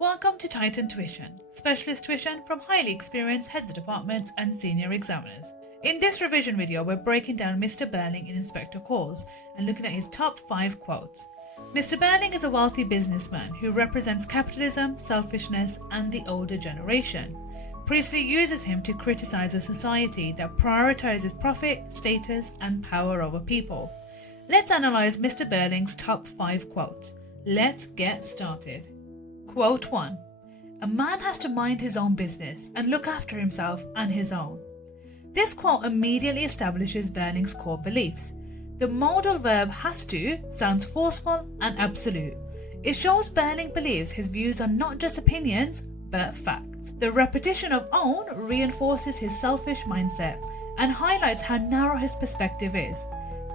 Welcome to Titan Tuition, specialist tuition from highly experienced heads of departments and senior examiners. In this revision video, we're breaking down Mr Birling in Inspector Calls and looking at his top 5 quotes. Mr Birling is a wealthy businessman who represents capitalism, selfishness, and the older generation. Priestley uses him to criticize a society that prioritizes profit, status, and power over people. Let's analyze Mr Birling's top 5 quotes. Let's get started. Quote 1. A man has to mind his own business and look after himself and his own. This quote immediately establishes Birling's core beliefs. The modal verb has to sounds forceful and absolute. It shows Birling believes his views are not just opinions, but facts. The repetition of own reinforces his selfish mindset and highlights how narrow his perspective is.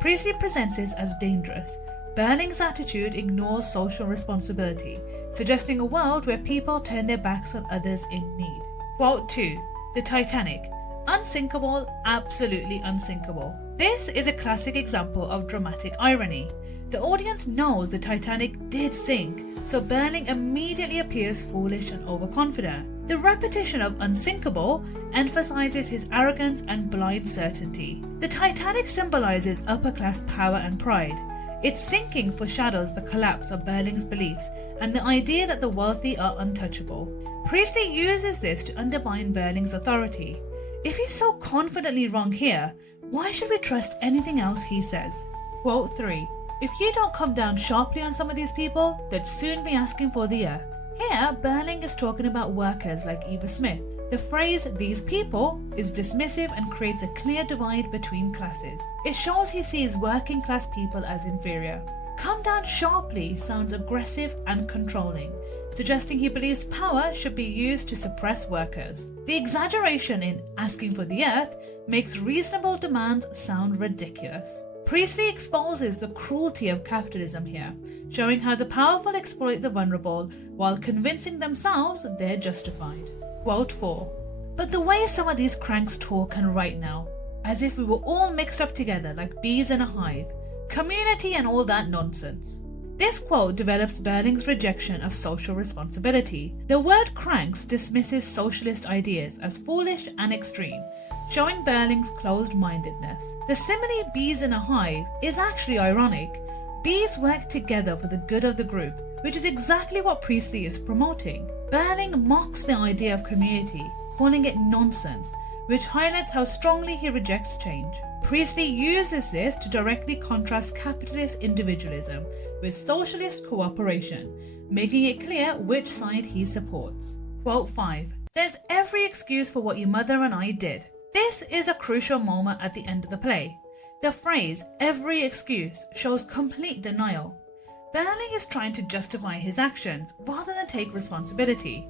Priestley presents this as dangerous. Birling's attitude ignores social responsibility, suggesting a world where people turn their backs on others in need. Quote 2. The Titanic. Unsinkable, absolutely unsinkable. This is a classic example of dramatic irony. The audience knows the Titanic did sink, so Birling immediately appears foolish and overconfident. The repetition of unsinkable emphasizes his arrogance and blind certainty. The Titanic symbolizes upper-class power and pride. Its sinking foreshadows the collapse of Birling's beliefs and the idea that the wealthy are untouchable. Priestley uses this to undermine Birling's authority. If he's so confidently wrong here, why should we trust anything else he says? Quote 3. If you don't come down sharply on some of these people, they'd soon be asking for the earth. Here, Birling is talking about workers like Eva Smith. The phrase "these people" is dismissive and creates a clear divide between classes. It shows he sees working class people as inferior. Come down sharply sounds aggressive and controlling, suggesting he believes power should be used to suppress workers. The exaggeration in asking for the earth makes reasonable demands sound ridiculous. Priestley exposes the cruelty of capitalism here, showing how the powerful exploit the vulnerable while convincing themselves they're justified. Quote 4. But the way some of these cranks talk and write now, as if we were all mixed up together like bees in a hive, community and all that nonsense. This quote develops Birling's rejection of social responsibility. The word cranks dismisses socialist ideas as foolish and extreme, showing Birling's closed-mindedness. The simile bees in a hive is actually ironic. Bees work together for the good of the group, which is exactly what Priestley is promoting. Birling mocks the idea of community, calling it nonsense, which highlights how strongly he rejects change. Priestley uses this to directly contrast capitalist individualism with socialist cooperation, making it clear which side he supports. Quote 5. There's every excuse for what your mother and I did. This is a crucial moment at the end of the play. The phrase "every excuse" shows complete denial. Birling is trying to justify his actions rather than take responsibility.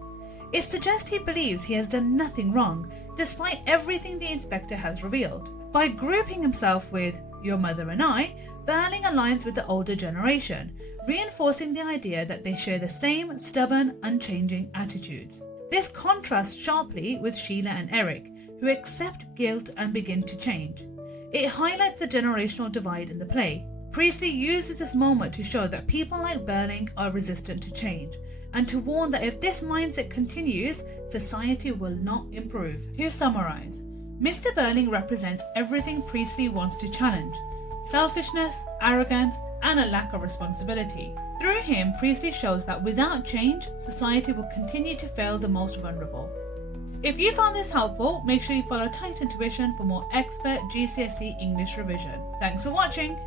It suggests he believes he has done nothing wrong, despite everything the inspector has revealed. By grouping himself with "your mother and I," Birling aligns with the older generation, reinforcing the idea that they share the same stubborn, unchanging attitudes. This contrasts sharply with Sheila and Eric, who accept guilt and begin to change. It highlights the generational divide in the play. Priestley uses this moment to show that people like Birling are resistant to change, and to warn that if this mindset continues, society will not improve. To summarize, Mr Birling represents everything Priestley wants to challenge: selfishness, arrogance, and a lack of responsibility. Through him, Priestley shows that without change, society will continue to fail the most vulnerable. If you found this helpful, make sure you follow Titan Tuition for more expert GCSE English revision. Thanks for watching!